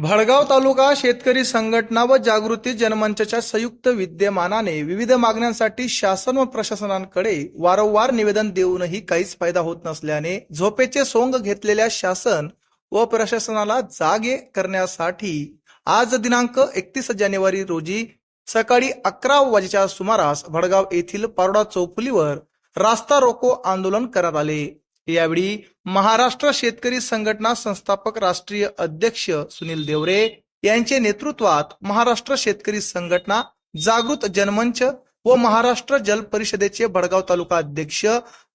भडगाव तालुका शेतकरी संघटना व जागृती जनमंचच्या संयुक्त विद्यमानाने विविध मागण्यांसाठी शासन व प्रशासनांकडे वारंवार निवेदन देऊनही काहीच फायदा होत नसल्याने झोपेचे सोंग घेतलेल्या शासन व प्रशासनाला जागे करण्यासाठी आज दिनांक एकतीस जानेवारी रोजी सकाळी अकरा वाजेच्या सुमारास भडगाव येथील पारोडा चौफुलीवर रास्ता रोको आंदोलन करण्यात आले. यावेळी महाराष्ट्र शेतकरी संघटना संस्थापक राष्ट्रीय अध्यक्ष सुनील देवरे यांचे नेतृत्वात महाराष्ट्र शेतकरी संघटना जागृत जनमंच व महाराष्ट्र जल परिषदेचे भडगाव तालुका अध्यक्ष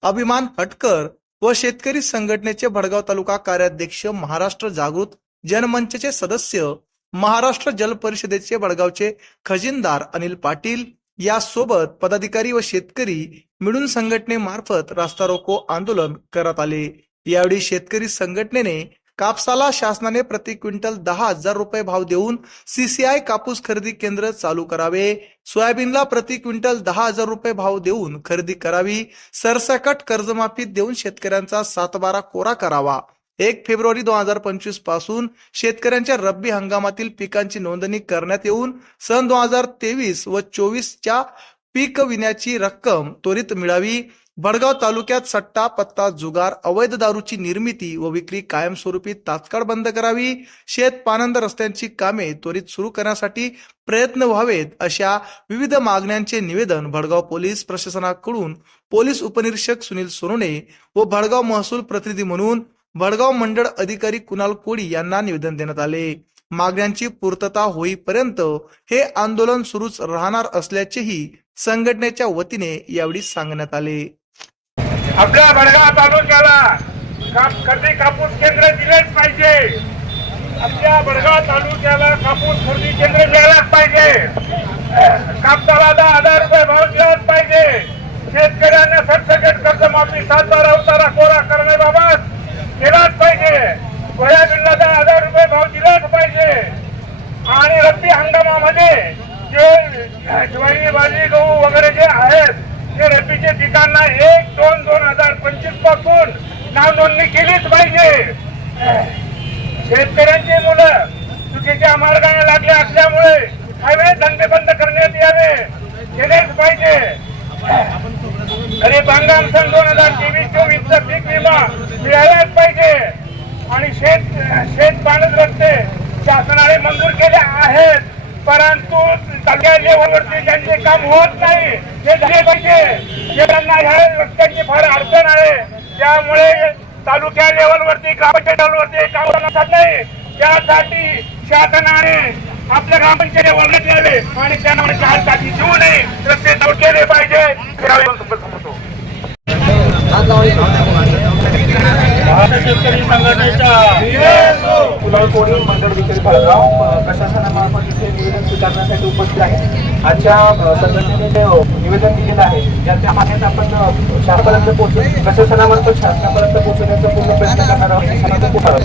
अभिमान हटकर व शेतकरी संघटनेचे भडगाव तालुका कार्याध्यक्ष महाराष्ट्र जागृत जनमंचचे सदस्य महाराष्ट्र जल परिषदेचे भडगावचे खजिनदार अनिल पाटील यासोबत पदाधिकारी व शेतकरी मिळून संघटनेमार्फत रास्ता रोको आंदोलन करत आले. यावेळी शेतकरी संघटनेने कापसाला शासनाने प्रति क्विंटल दहा हजार रुपये भाव देऊन सीसीआय कापूस खरेदी केंद्र चालू करावे. सोयाबीनला प्रति क्विंटल दहा हजार रुपये भाव देऊन खरेदी करावी. सरसकट कर्जमाफी देऊन शेतकऱ्यांचा सातबारा कोरा करावा. एक फेब्रुवारी दोन हजार पंचवीसपासून शेतकऱ्यांच्या रब्बी हंगामातील पिकांची नोंदणी करण्यात येऊन सन दोन हजार तेवीस व चोवीसच्या पीक विम्याची रक्कम त्वरित मिळावी. भडगाव तालुक्यात सट्टा पत्ता जुगार अवैध दारूची निर्मिती व विक्री कायमस्वरूपी तात्काळ बंद करावी. शेत पानंद रस्त्यांची कामे त्वरित सुरू करण्यासाठी प्रयत्न व्हावेत अशा विविध मागण्यांचे निवेदन भडगाव पोलीस प्रशासनाकडून पोलीस उपनिरीक्षक सुनील सोनोने व भडगाव महसूल प्रतिनिधी म्हणून वडगाव मंडळ अधिकारी कुणाल कोळी यांना निवेदन देण्यात आले. मागण्यांची पूर्तता होईपर्यंत हे आंदोलन सुरूच राहणार असल्याचेही संघटनेच्या वतीने यावेळी सांगण्यात आले. आपल्या वडगाव तालुक्याला खरेदी कापूस केंद्र दिलेच पाहिजे. आपल्या वडगाव तालुक्याला कापूस खरेदी केंद्र मिळालाच पाहिजे. कापसाला दहा हजार रुपये भाव दिलाच पाहिजे. शेतकऱ्यांना सरसकट कर्जमाफी सात बारा उतारा कोरा बाबत दिलाच पाहिजे. सोयाबीनला दहा हजार रुपये भाव दिलाच पाहिजे. आणि रब्बी हंगामामध्ये जे ज्वारी बाजरी गहू वगैरे जे आहेत ते रब्बीचे पिकांना एक दोन दोन हजार पंचवीसपासून नाव नोंदणी केलीच पाहिजे. शेतकऱ्यांची मुलं चुकीच्या मार्गाने लागले असल्यामुळे हायवे धंदे बंद करण्यात यावे. केलेच पाहिजे. खरीप हंगाम सन दोन हजार तेवीस चोवीसचा पीक विमा मिळाला शेत पाणच रस्ते शासनाने मंजूर केले आहेत. परंतु तालुक्या लेवलवरती त्यांचे काम होत नाही. हे झाले पाहिजे. शेतांना ह्या रस्त्यांची फार अडचण आहे. त्यामुळे तालुक्या लेवलवरती ग्रामपंचायत लेवलवरती काम नसत नाही. त्यासाठी शासनाने आपल्या ग्रामपंचायत लेवलला यावे आणि त्यांना साठी देऊ नये. रस्ते दौड केले पाहिजे यावेळी संपतो महाराष्ट्र शेतकरी संघटनेच्या कुलाल कोणी मंडळ विक्री भडगाव प्रशासनामार्फत इथे निवेदन स्वीकारण्यासाठी उपस्थित आहे. आजच्या अ, संघटनेने जे निवेदन दिलेलं आहे ज्याच्या मागण्यात आपण अ, शासनापर्यंत पोहोचू प्रशासनामार्फत शासनापर्यंत पोहोचण्याचा पूर्ण प्रयत्न करणार आहोत. शासनाचा खूप आभार.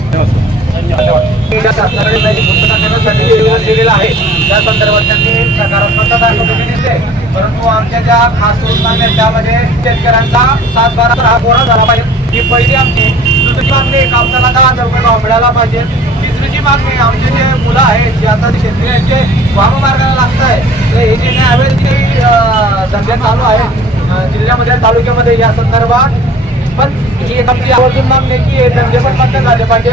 धन्यवाद. करण्यासाठी निवेदन दिलेलं आहे. त्या संदर्भात त्यांनी सकारात्मकता दाखवलेली दिसते. परंतु आमच्या ज्या खास करून आहेत, त्यामध्ये शेतकऱ्यांचा सात बारा हा गोळा झाला पाहिजे. ही पहिली आमची मागणी कापसाला दहा हजार रुपये भाव मिळाला पाहिजे. तिसरीची मागणी आमचे जे मुलं आहेत जे आता शेतकऱ्यांचे आहेत जे वाममार्गाला लागत आहे तर हे जे काही अवैध धंदे चालू आहेत जिल्ह्यामध्ये तालुक्यामध्ये या संदर्भात पण ही एक आमची आवर्जून मागणी की हे धंदे पण बंद झाले पाहिजे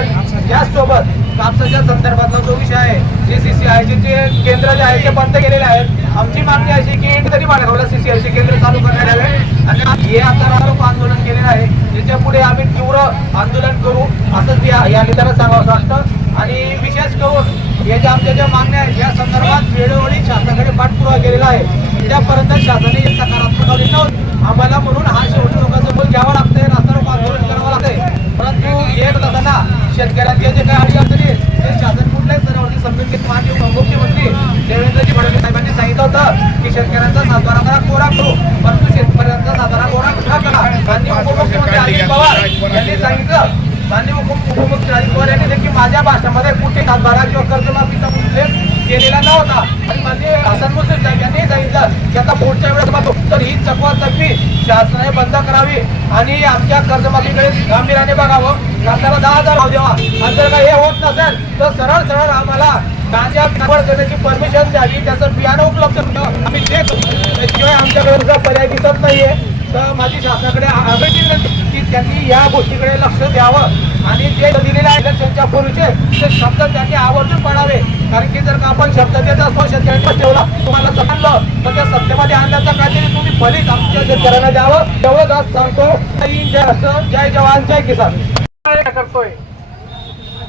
त्याचसोबत कापसाच्या संदर्भातला जो विषय आहे जे सी सी आय चे जे केंद्र जे आहे ते बंद केलेले आहेत. आमची मागणी अशी की तरी मार्गावला सी सी आय चे केंद्र चालू करण्यात यावे. आणि हे आता रालोक आंदोलन केलेलं आहे. त्याच्या पुढे आम्ही तीव्र आंदोलन करू असंच या या नेत्याला सांगावं वाटतं आणि विशेष करून या ज्या आमच्या ज्या मागण्या आहेत या संदर्भात वेळोवेळी शासनाकडे पाठपुरावा केलेला आहे. त्यापर्यंत शासनाने सकारात्मक आली नव्हती आम्हाला म्हणून हा शेवटी लोकांचं बोल घ्यावं लागतंय रास्ता आंदोलन करावं लागतंय. परंतु येत असताना शेतकऱ्यांचे जे काही अडी अडचणी आहेत ते शासन कुठल्याही स्तरावरती समजून घेत माननीय उपमुख्यमंत्री देवेंद्रजी फडणवीस साहेबांनी सांगितलं होतं की शेतकऱ्यांचा सातबारा करा कोरा करू. परंतु शेतकऱ्यांचा सातबारा कोरा कुठला करा? माननीय उपमुख्यमंत्री अजित पवार यांनी सांगितलं माननीय उप उपमुख्यमंत्री अजित पवार यांनी देखील माझ्या भाषेमध्ये कुठे सातबारा किंवा कर्जमाफीचा उल्लेख केलेला नव्हता. आणि माझे हसन मुस्लिम यांनी सांगितलं की आता पुढच्या वेळेस बघतो तर ही चकवा चकवी शासनाने बंद करावी आणि आमच्या कर्जमाफीकडे गांभीर्याने बघावं. कांद्याला दहा हजार भाव द्यावा. आणि जर का हे होत नसेल तर सरळ सरळ आम्हाला गांजा लागवड करण्याची परमिशन द्यावी. त्याचं बियाणं उपलब्ध होतं. आम्ही देतो. त्याशिवाय आमच्याकडे पर्याय दिसत नाहीये. तर माझी शासनाकडे आग्रही विनंती त्यांनी या गोष्टीकडे लक्ष द्यावं. आणि जे दिलेले आहे त्यांच्या पूर्वीचे ते शब्द त्यांनी आवर्जून पडावे कारण की जर का आपण शब्द देत असतो शेतकऱ्यांना ठेवला तुम्हाला सांगलं तर त्या सत्तेमध्ये आणल्याचं काहीतरी तुम्ही फलित आमच्या शेतकऱ्यांना द्यावं. तेवढंच आज सांगतो. जय जय जय जवान जय किसान. काय करतोय?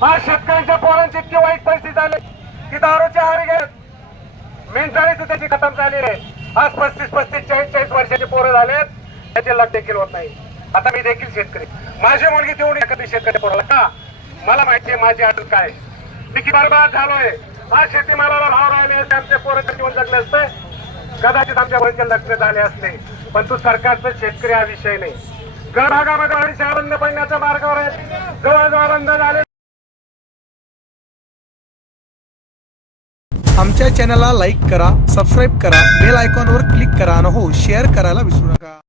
आज शेतकऱ्यांच्या पोरांची इतकी वाईट परिस्थिती झाली की दारूच्या आहारी गेलेत मेंटाळी त्याची खतम झालेली आहे. आज पस्तीस पस्तीस चाळीस चाळीस वर्षाचे पोरं झालेत. त्याचे लग देखील होत नाही. आता मी देखील शेतकरी. माझी मुलगी देऊन एखादी शेतकरी पोराला का मला माहितीये माझी अडचण काय मी किती बरबाद झालोय. आज शेतीमालाला भाव राहिले असते आमचे पोरं जीवन जगले असते. कदाचित आमच्या वरचे लग्न झाले असते. पण तू सरकारचा शेतकरी हा विषय नाही. घर भागामध्ये अडीचशे बंद पडण्याच्या मार्गावर आहे. जवळजवळ बंद झाले. आमच्या चॅनलला लाईक करा सबस्क्राईब करा बेल आयकॉनवर क्लिक करा आणि हो शेअर करायला विसरू नका.